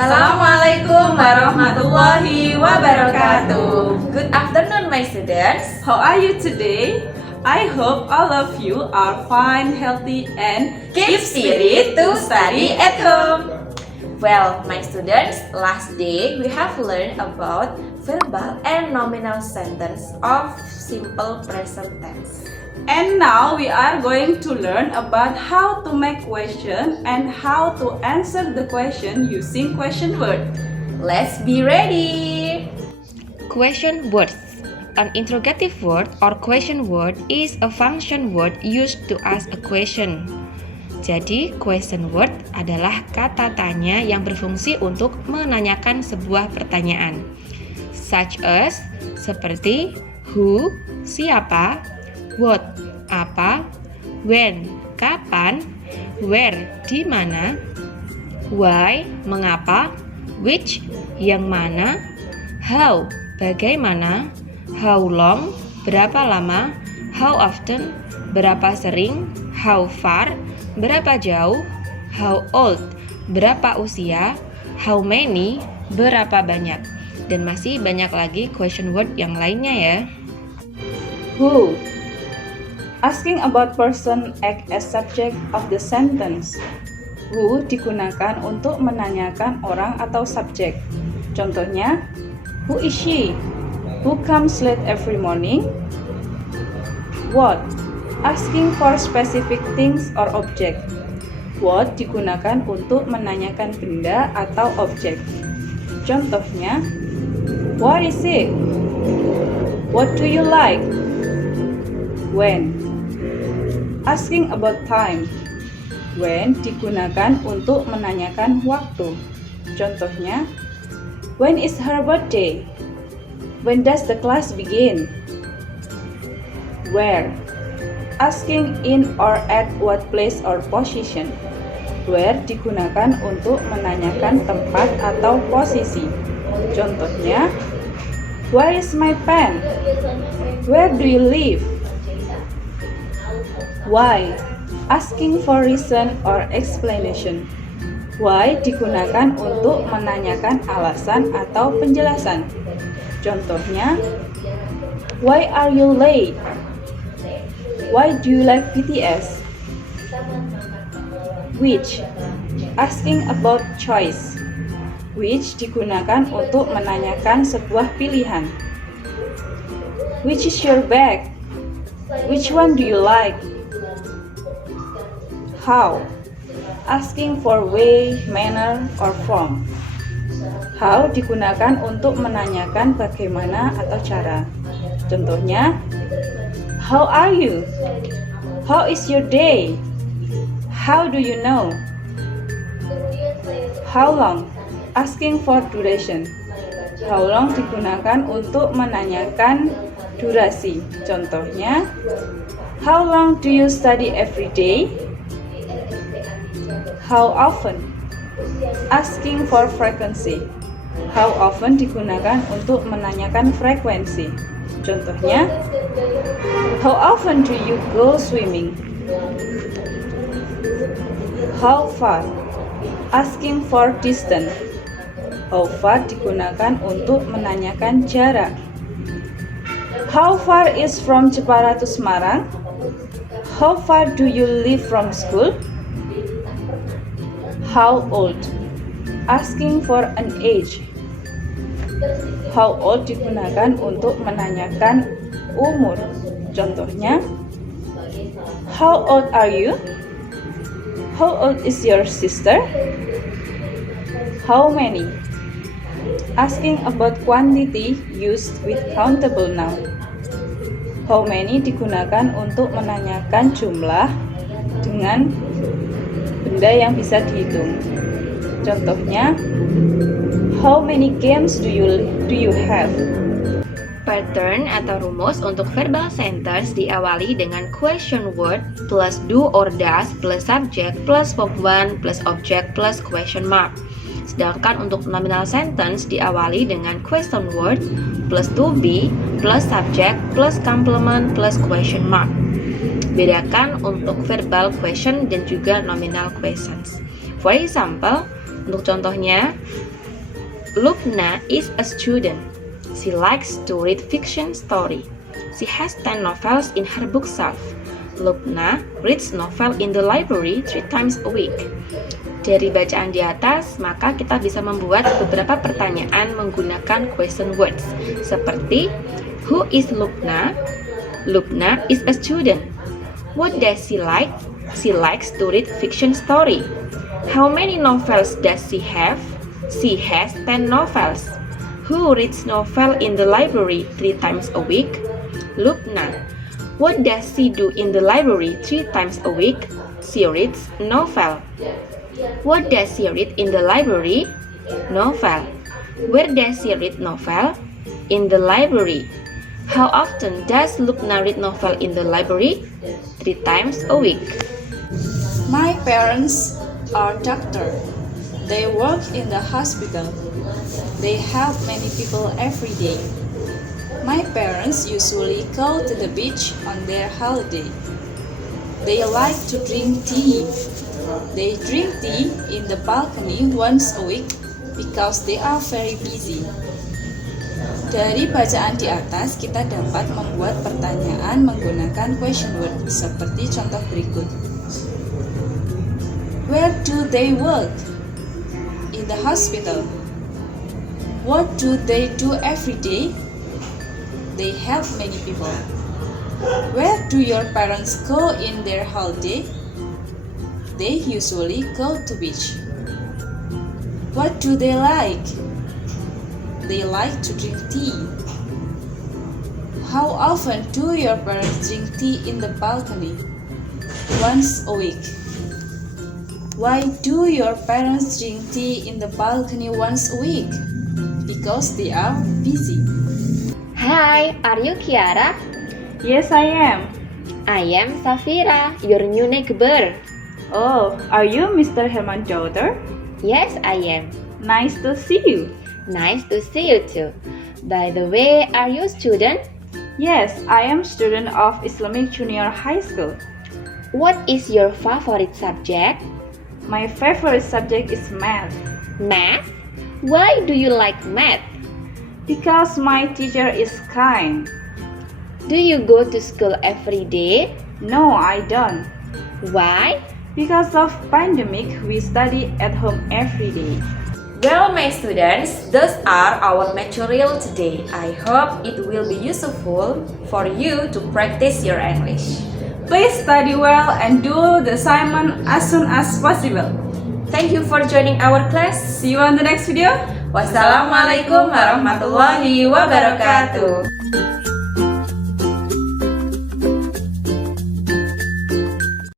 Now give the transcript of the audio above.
Assalamualaikum warahmatullahi wabarakatuh. Good afternoon, my students. How are you today? I hope all of you are fine, healthy, and Keep spirit to study at home. Well, my students, last day we have learned about verbal and nominal sentence of simple present tense. And now we are going to learn about how to make question and how to answer the question using question word. Let's be ready. Question words. An interrogative word or question word is a function word used to ask a question. Jadi, question word adalah kata tanya yang berfungsi untuk menanyakan sebuah pertanyaan. Such as, seperti who, siapa, what, apa, when, kapan, where, di mana, why, mengapa, which, yang mana, how, bagaimana, how long, berapa lama, how often, berapa sering, how far, berapa jauh, how old, berapa usia, how many, berapa banyak, dan masih banyak lagi question word yang lainnya ya. Who? Asking about person act as subject of the sentence. Who digunakan untuk menanyakan orang atau subjek. Contohnya, who is she? Who comes late every morning? What? Asking for specific things or object. What digunakan untuk menanyakan benda atau objek. Contohnya, what is it? What do you like? When? Asking about time. When digunakan untuk menanyakan waktu. Contohnya, when is her birthday? When does the class begin? Where? Asking in or at what place or position. Where digunakan untuk menanyakan tempat atau posisi. Contohnya, where is my pen? Where do you live? Why? Asking for reason or explanation. Why digunakan untuk menanyakan alasan atau penjelasan. Contohnya, why are you late? Why do you like BTS? Which? Asking about choice. Which digunakan untuk menanyakan sebuah pilihan. Which is your bag? Which one do you like? How? Asking for way, manner, or form. How digunakan untuk menanyakan bagaimana atau cara. Contohnya, how are you? How is your day? How do you know? How long? Asking for duration. How long digunakan untuk menanyakan durasi. Contohnya, how long do you study every day? How often? Asking for frequency. How often digunakan untuk menanyakan frekuensi. Contohnya, how often do you go swimming? How far? Asking for distance. How far digunakan untuk menanyakan jarak. How far is from Jepara to Semarang? How far do you live from school? How old? Asking for an age. How old digunakan untuk menanyakan umur. Contohnya, how old are you? How old is your sister? How many? Asking about quantity used with countable noun. How many digunakan untuk menanyakan jumlah dengan benda yang bisa dihitung. Contohnya, how many games do you have? Pattern atau rumus untuk verbal sentence diawali dengan question word plus do or does plus subject plus verb one plus object plus question mark. Sedangkan untuk nominal sentence diawali dengan question word plus to be plus subject plus complement plus question mark. Bedakan untuk verbal question dan juga nominal questions. For example, untuk contohnya, Lubna is a student. She likes to read fiction story. She has 10 novels in her bookshelf. Lubna reads novel in the library 3 times a week. Dari bacaan di atas, maka kita bisa membuat beberapa pertanyaan menggunakan question words seperti Who is Lubna? Lubna is a student. What does she like? She likes to read fiction story. How many novels does she have? She has 10 novels. Who reads novel in the library 3 times a week? Lubna. What does she do in the library 3 times a week? She reads novel. What does she read in the library? Novel. Where does she read novel? In the library. How often does Lubna read novel in the library? 3 times a week. My parents are doctors. They work in the hospital. They help many people every day. My parents usually go to the beach on their holiday. They like to drink tea. They drink tea in the balcony once a week because they are very busy. Dari bacaan di atas, kita dapat membuat pertanyaan menggunakan question word seperti contoh berikut. Where do they work? In the hospital. What do they do every day? They help many people. Where do your parents go in their holiday? They usually go to beach. What do they like? They like to drink tea. How often do your parents drink tea in the balcony? Once a week. Why do your parents drink tea in the balcony once a week? Because they are busy. Hi, are you Kiara? Yes, I am. I am Safira, your new neighbor. Oh, are you Mr. Herman's daughter? Yes, I am. Nice to see you. Nice to see you too. By the way, are you a student? Yes, I am student of Islamic Junior High School. What is your favorite subject? My favorite subject is math. Math? Why do you like math? Because my teacher is kind. Do you go to school every day? No, I don't. Why? Because of pandemic, we study at home every day. Well, my students, those are our material today. I hope it will be useful for you to practice your English. Please study well and do the assignment as soon as possible. Thank you for joining our class. See you on the next video. Wassalamualaikum warahmatullahi wabarakatuh.